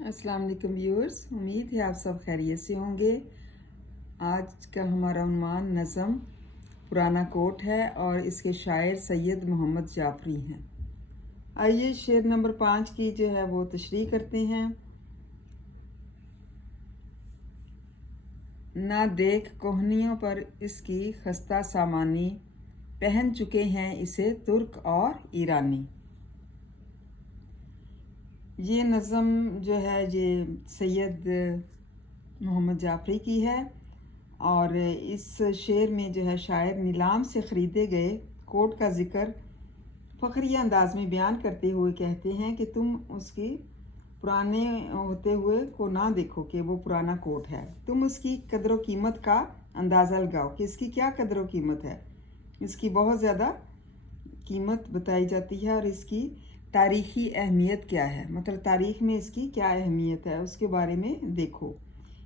अस्सलाम वालेकुम व्यूअर्स, उम्मीद है आप सब खैरियत से होंगे। आज का हमारा उन्वान नज़म पुराना कोट है और इसके शायर सैयद मोहम्मद जाफरी हैं। आइए शेर नंबर 5 की जो है वो तशरीह करते हैं। ना देख कोहनियों पर इसकी खस्ता सामानी, पहन चुके हैं इसे तुर्क और ईरानी। ये नज़म जो है ये सैयद मोहम्मद जाफरी की है और इस शेर में जो है शायर नीलाम से ख़रीदे गए कोट का ज़िक्र फ़ख्रिया अंदाज में बयान करते हुए कहते हैं कि तुम उसकी पुराने होते हुए को ना देखो कि वो पुराना कोट है, तुम उसकी कदर व कीमत का अंदाज़ा लगाओ कि इसकी क्या कदर व कीमत है। इसकी बहुत ज़्यादा कीमत बताई जाती है और इसकी तारीख़ी अहमियत क्या है, मतलब तारीख़ में इसकी क्या अहमियत है उसके बारे में देखो।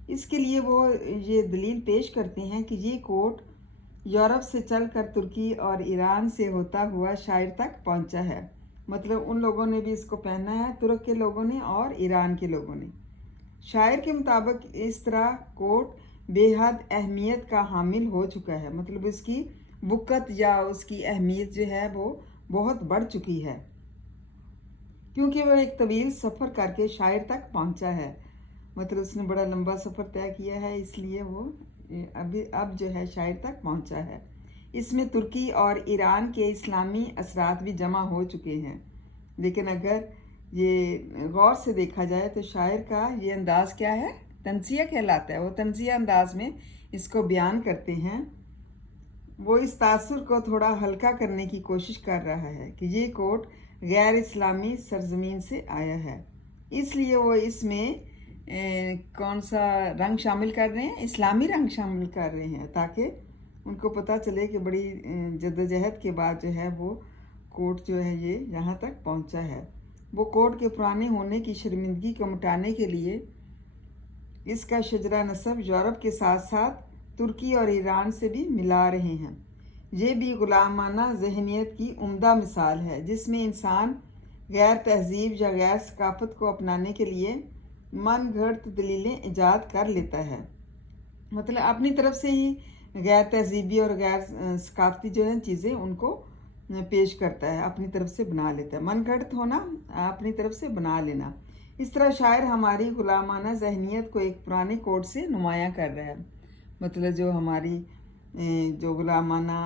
इसके लिए वो ये दलील पेश करते हैं कि ये कोट यूरोप से चलकर तुर्की और ईरान से होता हुआ शायर तक पहुंचा है, मतलब उन लोगों ने भी इसको पहना है, तुर्क के लोगों ने और ईरान के लोगों ने। शायर के मुताबिक इस तरह कोट बेहद अहमियत का हामिल हो चुका है, मतलब इसकी वक़्त या उसकी अहमियत जो है वो बहुत बढ़ चुकी है, क्योंकि वह एक तवील सफ़र करके शायर तक पहुंचा है, मतलब उसने बड़ा लंबा सफ़र तय किया है, इसलिए वो अब जो है शायर तक पहुंचा है। इसमें तुर्की और ईरान के इस्लामी असरात भी जमा हो चुके हैं, लेकिन अगर ये गौर से देखा जाए तो शायर का ये अंदाज़ क्या है, तंज़िया कहलाता है। वो तंज़िया अंदाज में इसको बयान करते हैं। वो इस तासुर को थोड़ा हल्का करने की कोशिश कर रहा है कि ये कोट गैर इस्लामी सरजमीन से आया है, इसलिए वो इसमें कौन सा रंग शामिल कर रहे हैं, इस्लामी रंग शामिल कर रहे हैं, ताकि उनको पता चले कि बड़ी जद्दोजहद के बाद जो है वो कोट जो है ये यहाँ तक पहुँचा है। वो कोट के पुराने होने की शर्मिंदगी को मिटाने के लिए इसका शजरा नसब यूरोप के साथ साथ तुर्की और ईरान से भी मिला रहे हैं। ये भी गुलामाना जहनीत की उम्दा मिसाल है, जिसमें इंसान गैर तहजीब या गैर सकाफत को अपनाने के लिए मन घड़त दलीलें ईजाद कर लेता है, मतलब अपनी तरफ से ही गैर तहजीबी और गैर सकाफती जो है चीज़ें उनको पेश करता है, अपनी तरफ से बना लेता है। मन घड़त होना, अपनी तरफ से बना लेना। इस तरह शायर हमारी गुलामाना जहनीत को एक पुराने कोड से नुमायाँ कर रहा है, मतलब जो हमारी जो गुलामाना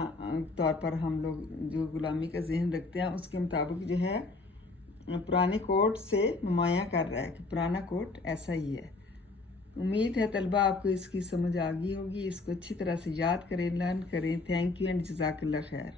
तौर पर हम लोग जो गुलामी का जहन रखते हैं उसके मुताबिक जो है पुराने कोट से नुमायाँ कर रहा है कि पुराना कोट ऐसा ही है। उम्मीद है तलबा आपको इसकी समझ आ गई होगी। इसको अच्छी तरह से याद करें, लर्न करें। थैंक यू एंड जज़ाकल्लाह खैर।